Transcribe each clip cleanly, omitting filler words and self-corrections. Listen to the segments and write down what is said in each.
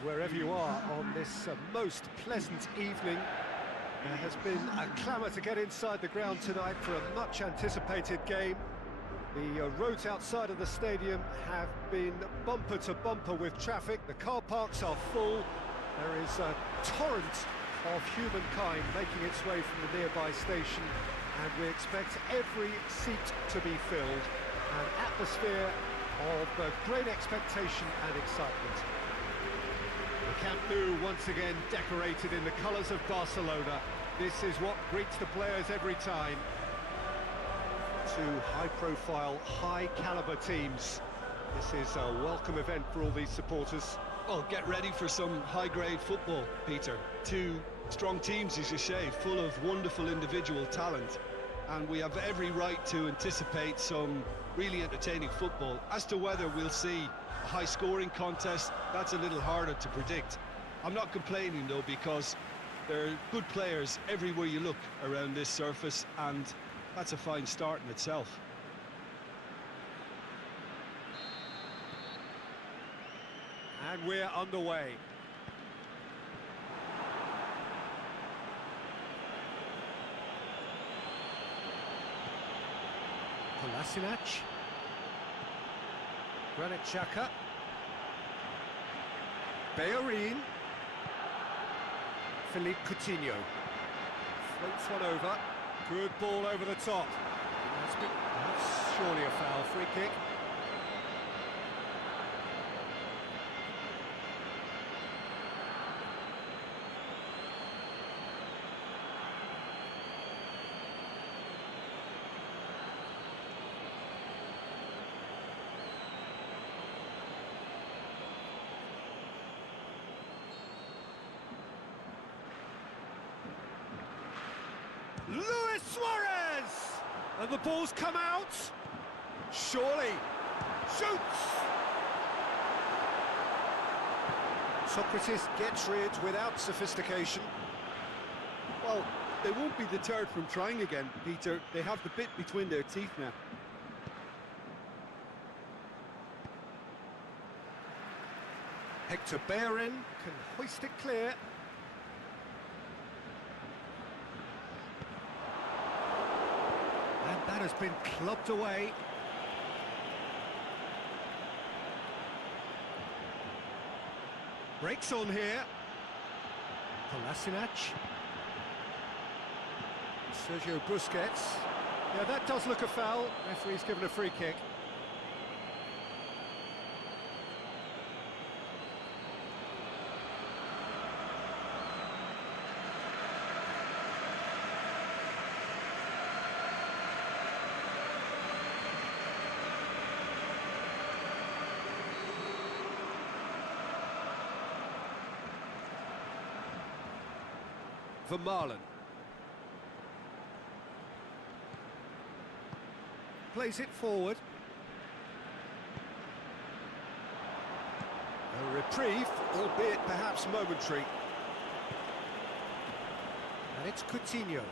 Wherever you are on this most pleasant evening, there has been a clamour to get inside the ground tonight for a much-anticipated game. The roads outside of the stadium have been bumper to bumper with traffic. The car parks are full. There is a torrent of humankind making its way from the nearby station, and we expect every seat to be filled. An atmosphere of both great expectation and excitement. The Camp Nou once again decorated in the colours of Barcelona. This is what greets the players every time. Two high-profile, high-caliber teams. This is a welcome event for all these supporters. Well, get ready for some high-grade football, Peter. Two strong teams, as you say, full of wonderful individual talent. And we have every right to anticipate some really entertaining football. As to whether we'll see a high-scoring contest, that's a little harder to predict. I'm not complaining, though, because there are good players everywhere you look around this surface, and that's a fine start in itself. And we're underway. Kolasinac, Granit Xhaka, Bellerin, Philippe Coutinho, floats one over, good ball over the top. That's surely a foul, free kick. Luis Suarez! And the ball's come out. Surely. Shoots! Socrates gets rid without sophistication. Well, they won't be deterred from trying again, Peter. They have the bit between their teeth now. Hector Bellerin can hoist it clear. And that has been clubbed away. Breaks on here. Kolasinac. Sergio Busquets. Yeah, that does look a foul. Referee's given a free kick. Vermaelen. Plays it forward. A reprieve, albeit perhaps momentary. And it's Coutinho.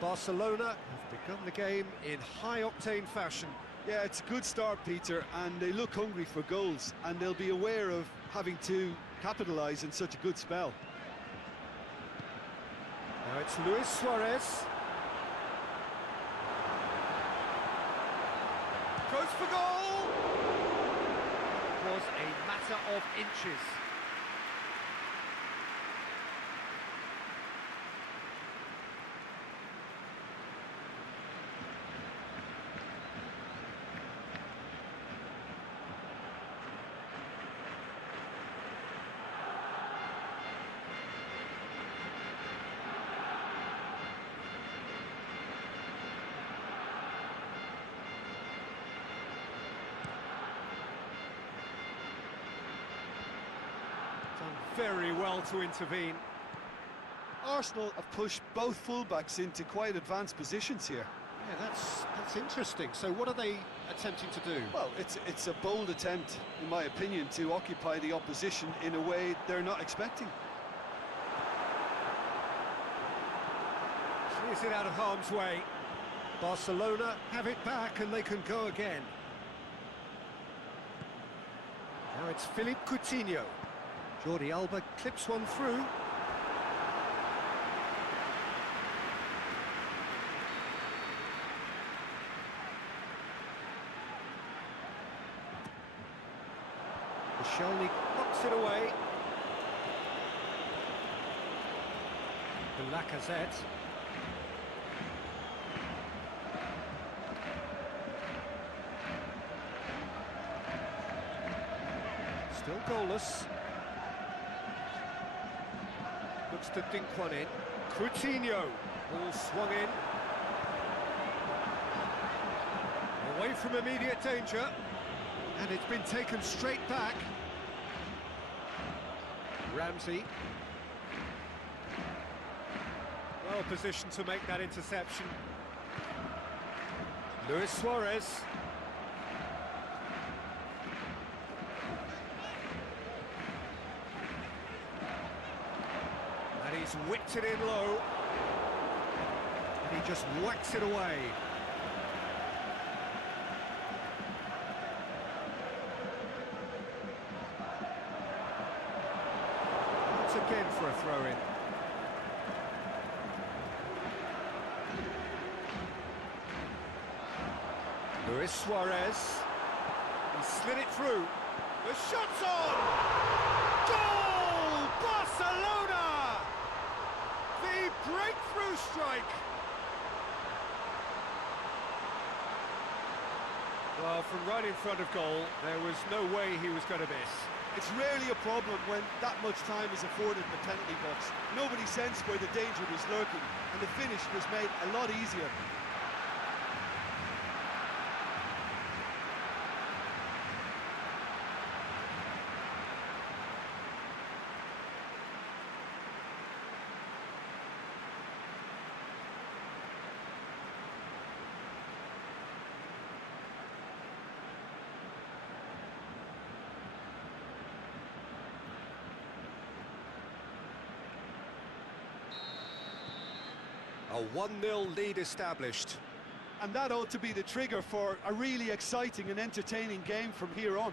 Barcelona have begun the game in high-octane fashion. Yeah, it's a good start, Peter, and they look hungry for goals, and they'll be aware of having to capitalise in such a good spell. Now it's Luis Suarez. Goes for goal! It was a matter of inches. Done very well to intervene. Arsenal have pushed both fullbacks into quite advanced positions here. Yeah, that's interesting. So what are they attempting to do? Well, it's a bold attempt, in my opinion, to occupy the opposition in a way they're not expecting. Clears it out of harm's way. Barcelona have it back and they can go again. Now it's Philippe Coutinho. Jordi Alba clips one through. Shelny knocks it away. Lacazette. Still goalless. Looks to dink one in. Coutinho. Ball swung in. Away from immediate danger. And it's been taken straight back. Ramsey. Well positioned to make that interception. Luis Suarez. And he's whipped it in low. And he just whacks it away. Again for a throw-in. Luis Suarez. He slid it through. The shot's on! Goal! Barcelona! The breakthrough strike! Well, from right in front of goal, there was no way he was going to miss. It's rarely a problem when that much time is afforded in the penalty box. Nobody sensed where the danger was lurking, and the finish was made a lot easier. A 1-0 lead established. And that ought to be the trigger for a really exciting and entertaining game from here on.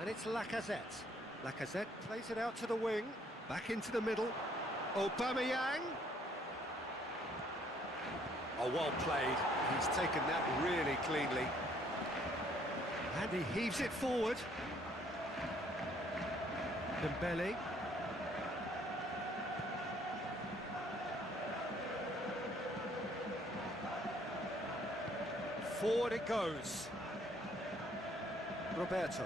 And it's Lacazette. Lacazette plays it out to the wing, back into the middle. Aubameyang. Oh, well played. He's taken that really cleanly. And he heaves it forward. Dembele. Forward it goes. Roberto.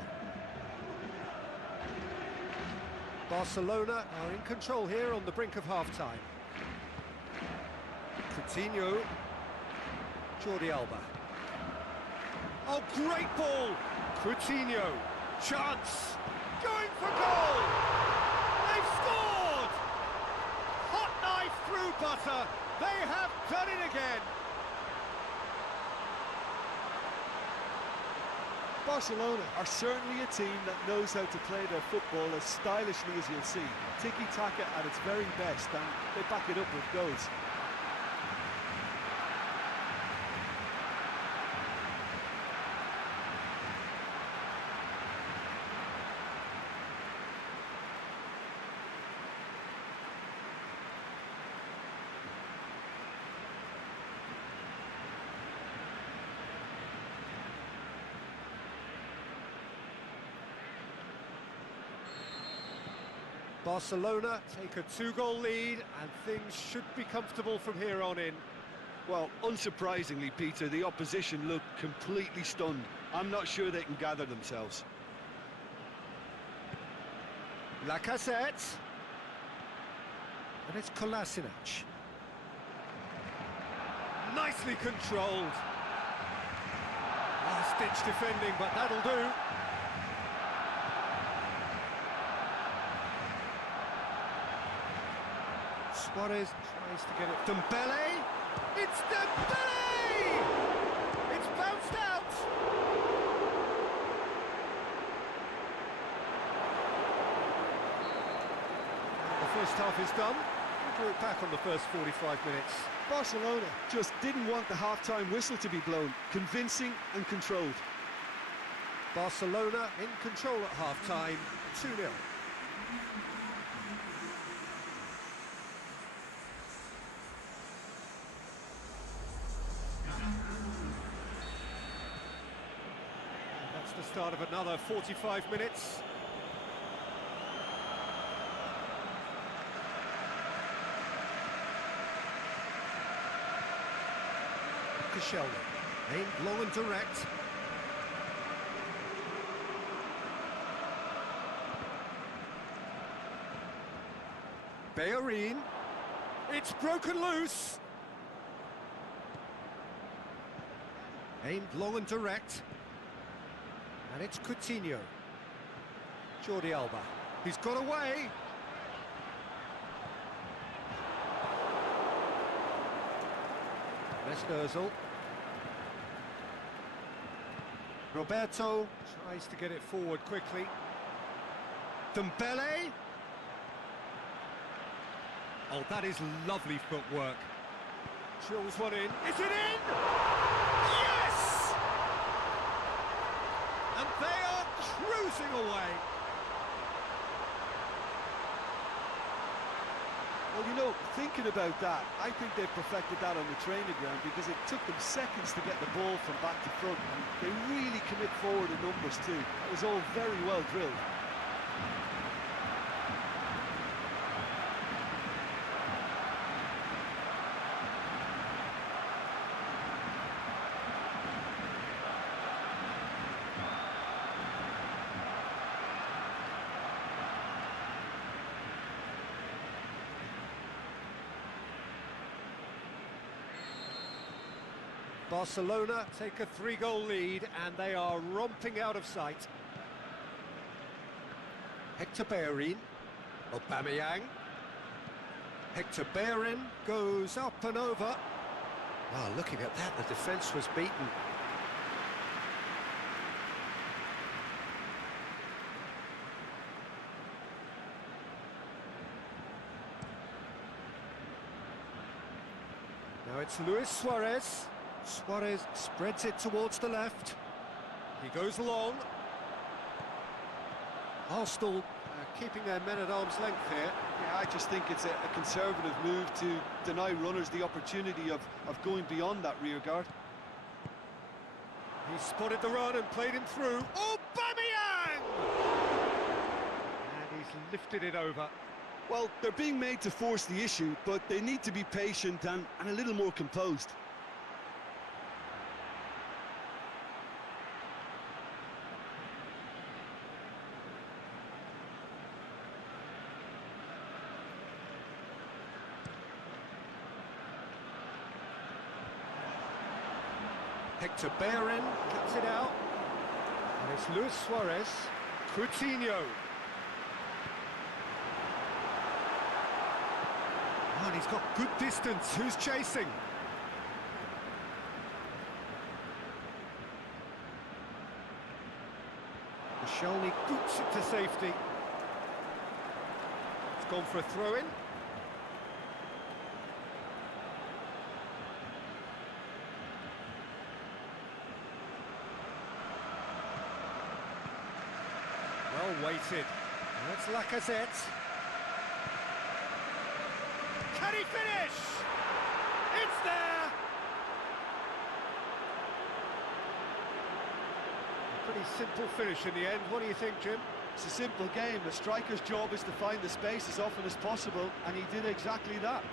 Barcelona are in control here on the brink of half-time. Coutinho. Jordi Alba. Oh, great ball! Coutinho. Chance. Going for goal! They've scored! Hot knife through butter. They have done it again. Barcelona are certainly a team that knows how to play their football as stylishly as you'll see. Tiki-taka at its very best, and they back it up with goals. Barcelona take a 2-goal lead and things should be comfortable from here on in. Well, unsurprisingly, Peter, the opposition look completely stunned. I'm not sure they can gather themselves. Lacazette. And it's Kolasinac. Nicely controlled. Last-ditch defending, but that'll do. Suarez tries to get it. Dembele! It's Dembele! It's bounced out! The first half is done. We'll look back on the first 45 minutes. Barcelona just didn't want the half-time whistle to be blown. Convincing and controlled. Barcelona in control at half-time, 2-0. That's the start of another 45 minutes. Koscielny, aimed long and direct. Bellerin, it's broken loose. Aimed long and direct. And it's Coutinho. Jordi Alba, he's got away. Özil. Roberto tries to get it forward quickly. Dembele. Oh, that is lovely footwork. Drills one in. Is it in? Yes! And they are cruising away. Well, you know, thinking about that, I think they perfected that on the training ground because it took them seconds to get the ball from back to front, and they really commit forward in numbers too. It was all very well drilled. Barcelona take a 3-goal lead and they are romping out of sight. Hector Bellerin, Aubameyang. Hector Bellerin goes up and over. Wow, looking at that, the defence was beaten. Now it's Luis Suarez. Suarez spreads it towards the left. He goes long. Arsenal keeping their men at arm's length here. Yeah, I just think it's a conservative move to deny runners the opportunity of going beyond that rear guard. He spotted the run and played him through. Aubameyang! And he's lifted it over. Well, they're being made to force the issue, but they need to be patient and a little more composed. Hector Bellerin cuts it out. And it's Luis Suarez. Coutinho. Oh, and he's got good distance. Who's chasing? Koscielny boots it to safety. It's gone for a throw-in. Well weighted. That's Lacazette. Can he finish? It's there! A pretty simple finish in the end. What do you think, Jim? It's a simple game. The striker's job is to find the space as often as possible, and he did exactly that.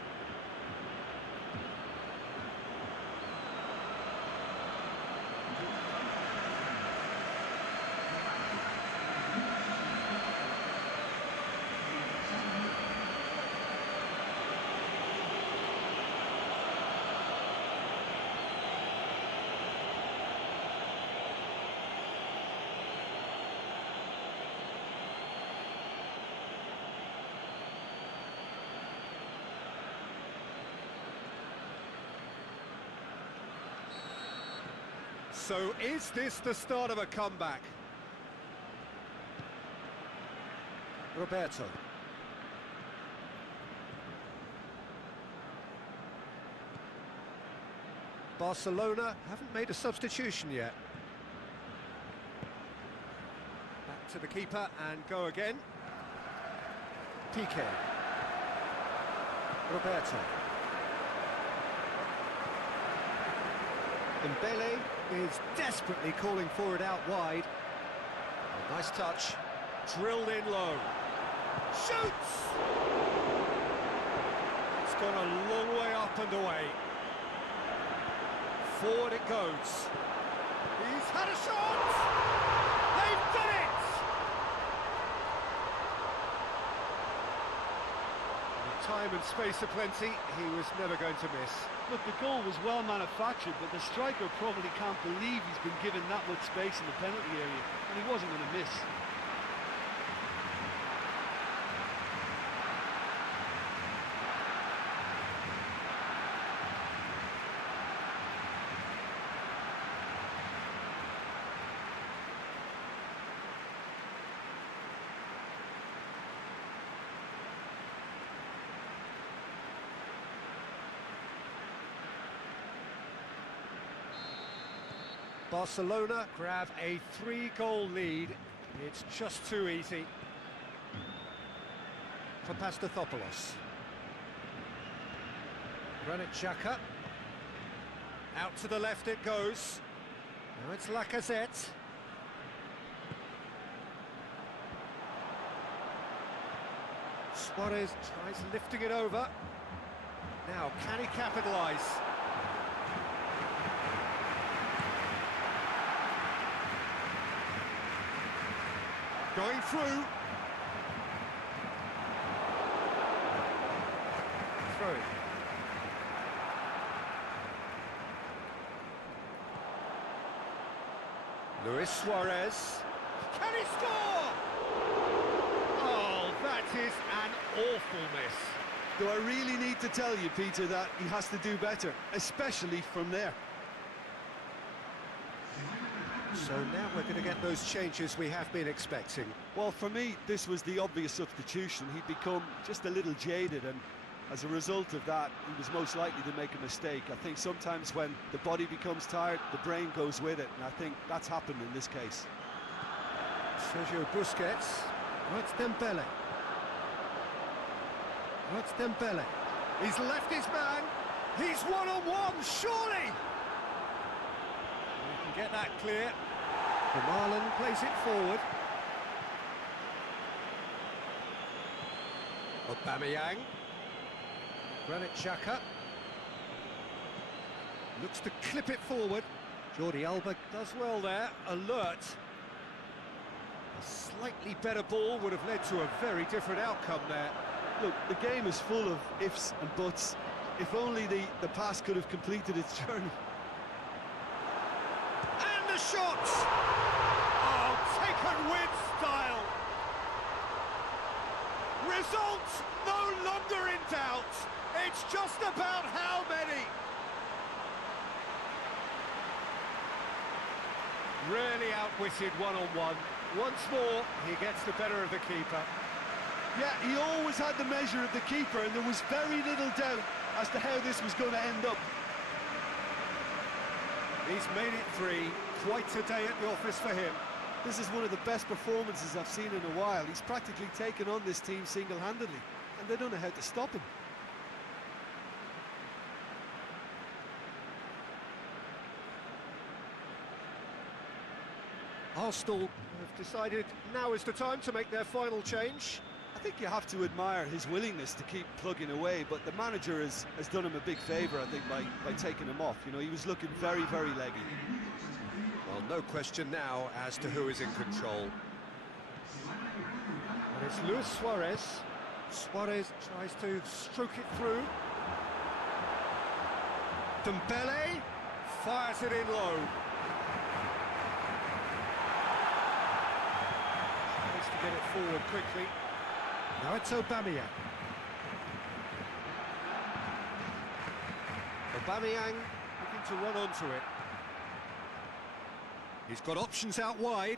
So is this the start of a comeback? Roberto. Barcelona haven't made a substitution yet. to the keeper and go again. Piqué. Roberto. Dembele is desperately calling for it out wide. A nice touch. Drilled in low. Shoots! It's gone a long way up and away. Forward it goes. He's had a shot! They've done it! With time and space aplenty, he was never going to miss. Look, the goal was well manufactured, but the striker probably can't believe he's been given that much space in the penalty area, and he wasn't going to miss. Barcelona grab a 3-goal lead. It's just too easy for Pastathopoulos. Granit Xhaka. Out to the left it goes. Now it's Lacazette. Suarez tries lifting it over. Now, can he capitalise? Going through. Throw it. Luis Suarez. Can he score? Oh, that is an awful miss. Do I really need to tell you, Peter, that he has to do better, especially from there? So now we're going to get those changes we have been expecting. Well, for me, this was the obvious substitution. He'd become just a little jaded, and as a result of that, he was most likely to make a mistake. I think sometimes when the body becomes tired, the brain goes with it, and I think that's happened in this case. Sergio Busquets. Oh, it's Dembele. Oh, it's Dembele. He's left his man. He's one-on-one, surely! We can get that clear. Marlon plays it forward. Aubameyang. Granit Xhaka. Looks to clip it forward. Jordi Alba does well there. Alert. A slightly better ball would have led to a very different outcome there. Look, the game is full of ifs and buts. If only the pass could have completed its journey. And the shot! Oh, taken with style. Result no longer in doubt. It's just about how many. Really outwitted one-on-one. Once more, he gets the better of the keeper. Yeah, he always had the measure of the keeper, and there was very little doubt as to how this was going to end up. He's made it 3. Quite a day at the office for him. This is one of the best performances I've seen in a while. He's practically taken on this team single-handedly, and they don't know how to stop him. Arsenal have decided now is the time to make their final change. I think you have to admire his willingness to keep plugging away, but the manager has done him a big favour, I think, by taking him off. You know, he was looking very, very leggy. Well, no question now as to who is in control. And it's Luis Suarez. Suarez tries to stroke it through. Dembele fires it in low. Tries to get it forward quickly. Now it's Aubameyang. Aubameyang looking to run onto it. He's got options out wide.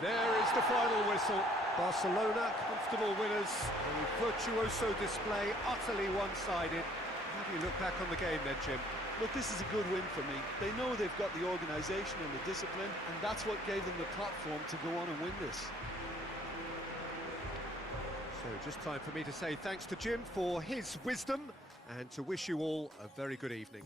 There is the final whistle. Barcelona, comfortable winners. A virtuoso display, utterly one-sided. How do you look back on the game then, Jim? Look, this is a good win for me. They know they've got the organisation and the discipline, and that's what gave them the platform to go on and win this. So just time for me to say thanks to Jim for his wisdom and to wish you all a very good evening.